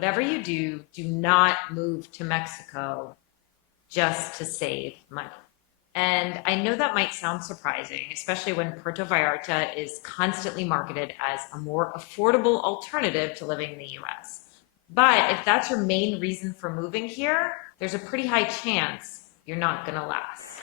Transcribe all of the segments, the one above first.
Whatever you do, do not move to Mexico just to save money. And I know that might sound surprising, especially when Puerto Vallarta is constantly marketed as a more affordable alternative to living in the US. But if that's your main reason for moving here, there's a pretty high chance you're not gonna last.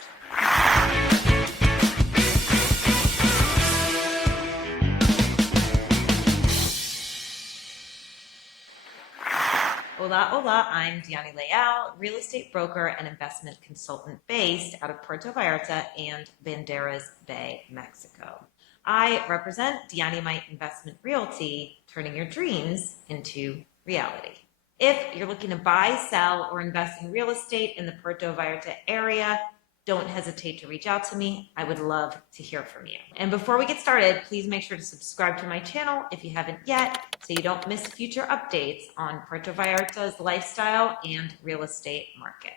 Hola, hola, I'm Dyani Leal, real estate broker and investment consultant based out of Puerto Vallarta and Banderas Bay, Mexico. I represent Dyani Investment Realty, turning your dreams into reality. If you're looking to buy, sell, or invest in real estate in the Puerto Vallarta area, don't hesitate to reach out to me. I would love to hear from you. And before we get started, please make sure to subscribe to my channel if you haven't yet, so you don't miss future updates on Puerto Vallarta's lifestyle and real estate market.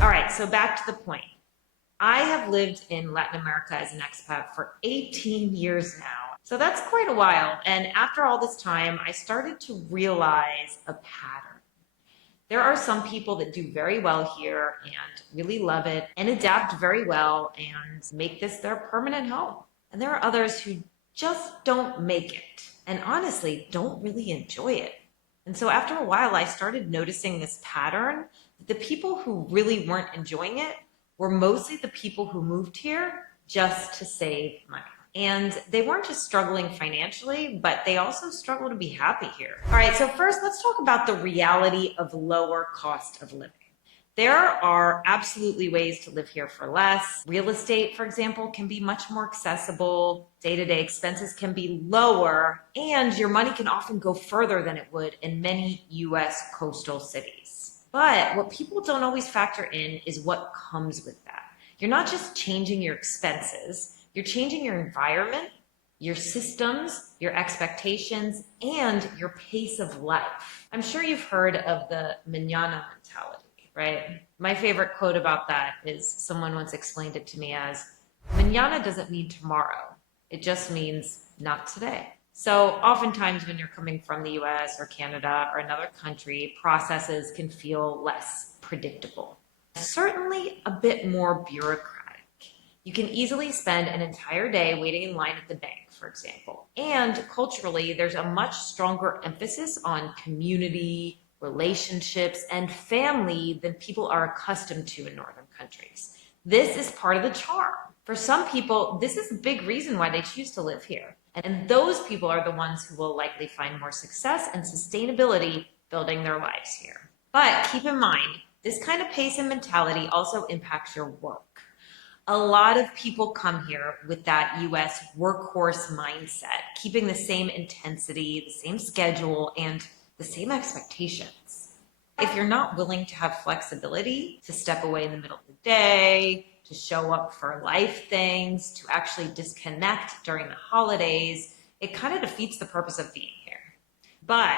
All right, so back to the point. I have lived in Latin America as an expat for 18 years now. So that's quite a while. And after all this time, I started to realize a pattern. There are some people that do very well here and really love it and adapt very well and make this their permanent home. And there are others who just don't make it and honestly don't really enjoy it. And so after a while, I started noticing this pattern that the people who really weren't enjoying it were mostly the people who moved here just to save money. And they weren't just struggling financially, but they also struggle to be happy here. All right, so first let's talk about the reality of lower cost of living. There are absolutely ways to live here for less. Real estate, for example, can be much more accessible. Day-to-day expenses can be lower, and your money can often go further than it would in many US coastal cities. But what people don't always factor in is what comes with that. You're not just changing your expenses, you're changing your environment, your systems, your expectations, and your pace of life. I'm sure you've heard of the mañana mentality, right? My favorite quote about that is someone once explained it to me as, mañana doesn't mean tomorrow. It just means not today. So oftentimes when you're coming from the US or Canada or another country, processes can feel less predictable. Certainly a bit more bureaucratic. You can easily spend an entire day waiting in line at the bank, for example. And culturally, there's a much stronger emphasis on community, relationships, and family than people are accustomed to in northern countries. This is part of the charm. For some people, this is a big reason why they choose to live here. And those people are the ones who will likely find more success and sustainability building their lives here. But keep in mind, this kind of pace and mentality also impacts your work. A lot of people come here with that US workhorse mindset, keeping the same intensity, the same schedule, and the same expectations. If you're not willing to have flexibility, to step away in the middle of the day, to show up for life things, to actually disconnect during the holidays, it kind of defeats the purpose of being here. But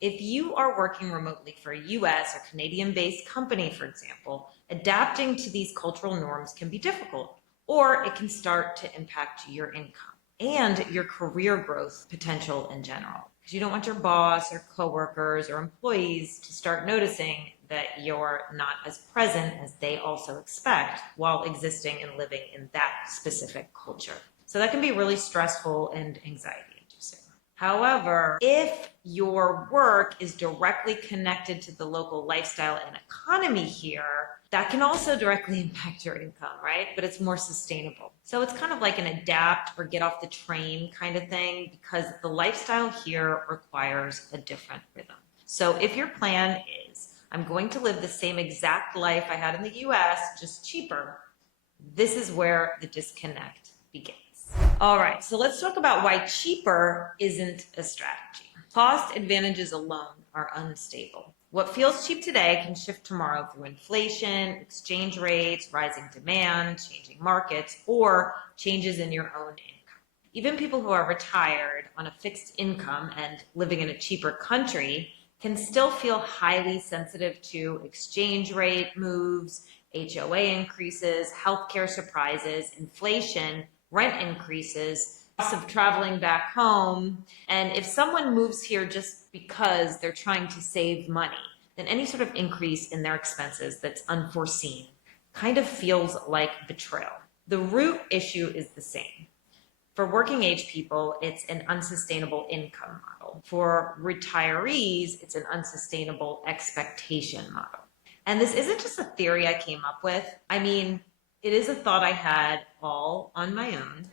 if you are working remotely for a US or Canadian-based company, for example, adapting to these cultural norms can be difficult, or it can start to impact your income and your career growth potential in general. Because you don't want your boss or coworkers or employees to start noticing that you're not as present as they also expect while existing and living in that specific culture. So that can be really stressful and anxiety. However, if your work is directly connected to the local lifestyle and economy here, that can also directly impact your income, right? But it's more sustainable. So it's kind of like an adapt or get off the train kind of thing, because the lifestyle here requires a different rhythm. So if your plan is, I'm going to live the same exact life I had in the US, just cheaper, this is where the disconnect begins. All right, so let's talk about why cheaper isn't a strategy. Cost advantages alone are unstable. What feels cheap today can shift tomorrow through inflation, exchange rates, rising demand, changing markets, or changes in your own income. Even people who are retired on a fixed income and living in a cheaper country can still feel highly sensitive to exchange rate moves, HOA increases, healthcare surprises, inflation, rent increases, of traveling back home. And if someone moves here just because they're trying to save money, then any sort of increase in their expenses that's unforeseen kind of feels like betrayal. The root issue is the same. For working age people, it's an unsustainable income model. For retirees, it's an unsustainable expectation model. And this isn't just a theory I came up with. I mean, it is a thought I had all on my own.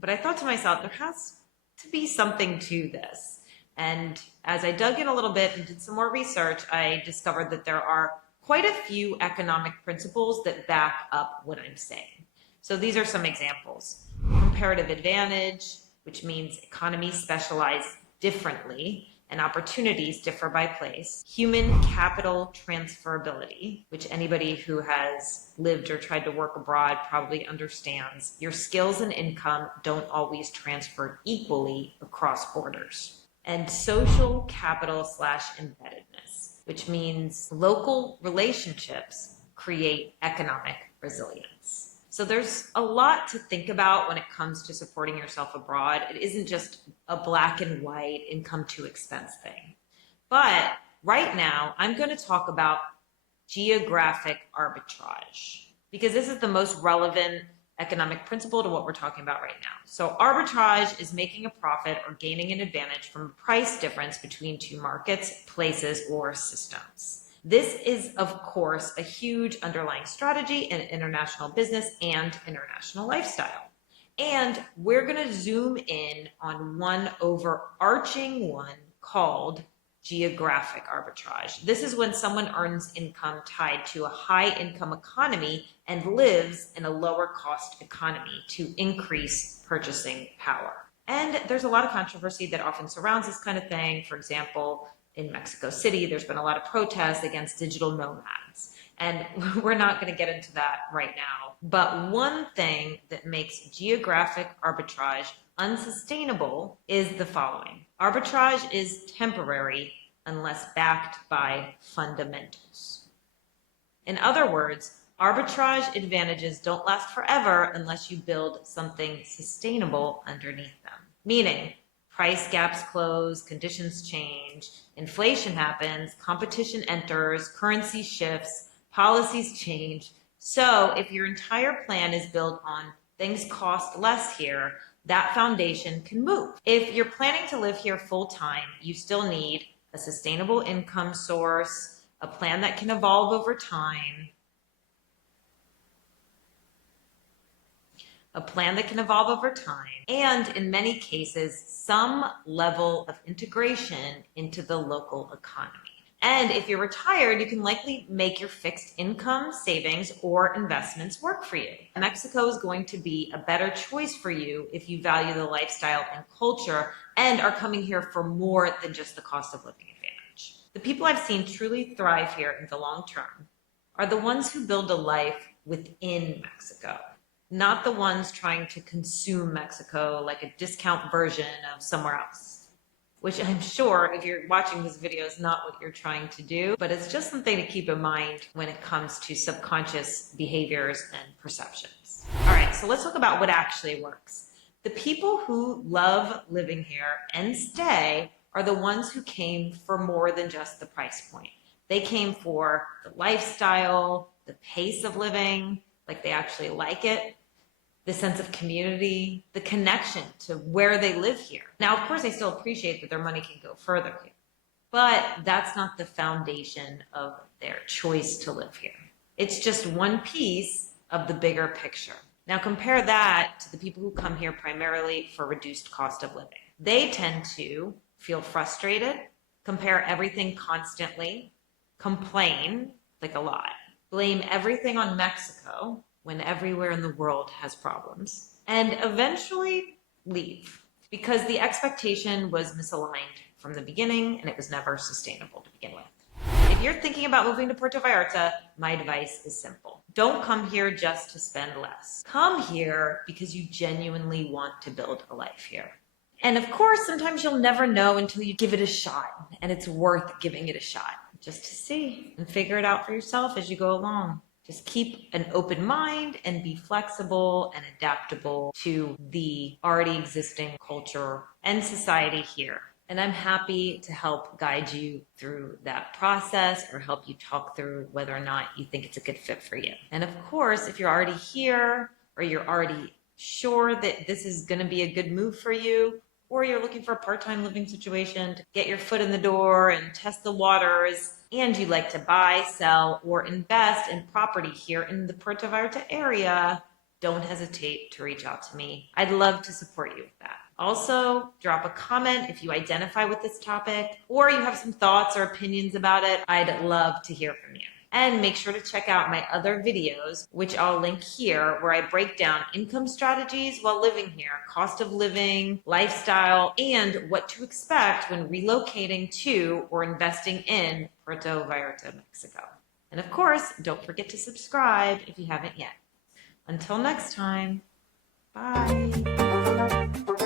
But I thought to myself, there has to be something to this. And as I dug in a little bit and did some more research, I discovered that there are quite a few economic principles that back up what I'm saying. So these are some examples. Comparative advantage, which means economies specialize differently and opportunities differ by place. Human capital transferability, which anybody who has lived or tried to work abroad probably understands. Your skills and income don't always transfer equally across borders. And social capital / embeddedness, which means local relationships create economic resilience. So there's a lot to think about when it comes to supporting yourself abroad. It isn't just a black and white income to expense thing. But right now, I'm going to talk about geographic arbitrage, because this is the most relevant economic principle to what we're talking about right now. So arbitrage is making a profit or gaining an advantage from a price difference between two markets, places, or systems. This is, of course, a huge underlying strategy in international business and international lifestyle. And we're going to zoom in on one overarching one called geographic arbitrage. This is when someone earns income tied to a high income economy and lives in a lower cost economy to increase purchasing power. And there's a lot of controversy that often surrounds this kind of thing. For example, in Mexico City, there's been a lot of protests against digital nomads. And we're not going to get into that right now. But one thing that makes geographic arbitrage unsustainable is the following. Arbitrage is temporary unless backed by fundamentals. In other words, arbitrage advantages don't last forever unless you build something sustainable underneath them. Meaning, price gaps close, conditions change, inflation happens, competition enters, currency shifts, policies change. So if your entire plan is built on things cost less here, that foundation can move. If you're planning to live here full time, you still need a sustainable income source, a plan that can evolve over time, and in many cases, some level of integration into the local economy. And if you're retired, you can likely make your fixed income, savings, or investments work for you. Mexico is going to be a better choice for you if you value the lifestyle and culture and are coming here for more than just the cost of living advantage. The people I've seen truly thrive here in the long term are the ones who build a life within Mexico, not the ones trying to consume Mexico like a discount version of somewhere else, which I'm sure if you're watching this video is not what you're trying to do, but it's just something to keep in mind when it comes to subconscious behaviors and perceptions. All right, so let's talk about what actually works. The people who love living here and stay are the ones who came for more than just the price point. They came for the lifestyle, the pace of living, like they actually like it, the sense of community, the connection to where they live here. Now, of course, they still appreciate that their money can go further here, but that's not the foundation of their choice to live here. It's just one piece of the bigger picture. Now, compare that to the people who come here primarily for reduced cost of living. They tend to feel frustrated, compare everything constantly, complain, like a lot, blame everything on Mexico, when everywhere in the world has problems, and eventually leave because the expectation was misaligned from the beginning and it was never sustainable to begin with. If you're thinking about moving to Puerto Vallarta, my advice is simple. Don't come here just to spend less. Come here because you genuinely want to build a life here. And of course, sometimes you'll never know until you give it a shot, and it's worth giving it a shot just to see and figure it out for yourself as you go along. Just keep an open mind and be flexible and adaptable to the already existing culture and society here. And I'm happy to help guide you through that process or help you talk through whether or not you think it's a good fit for you. And of course, if you're already here or you're already sure that this is going to be a good move for you, or you're looking for a part-time living situation to get your foot in the door and test the waters, and you'd like to buy, sell, or invest in property here in the Puerto Vallarta area, don't hesitate to reach out to me. I'd love to support you with that. Also, drop a comment if you identify with this topic or you have some thoughts or opinions about it. I'd love to hear from you. And make sure to check out my other videos, which I'll link here, where I break down income strategies while living here, cost of living, lifestyle, and what to expect when relocating to or investing in Puerto Vallarta, Mexico. And of course, don't forget to subscribe if you haven't yet. Until next time, bye.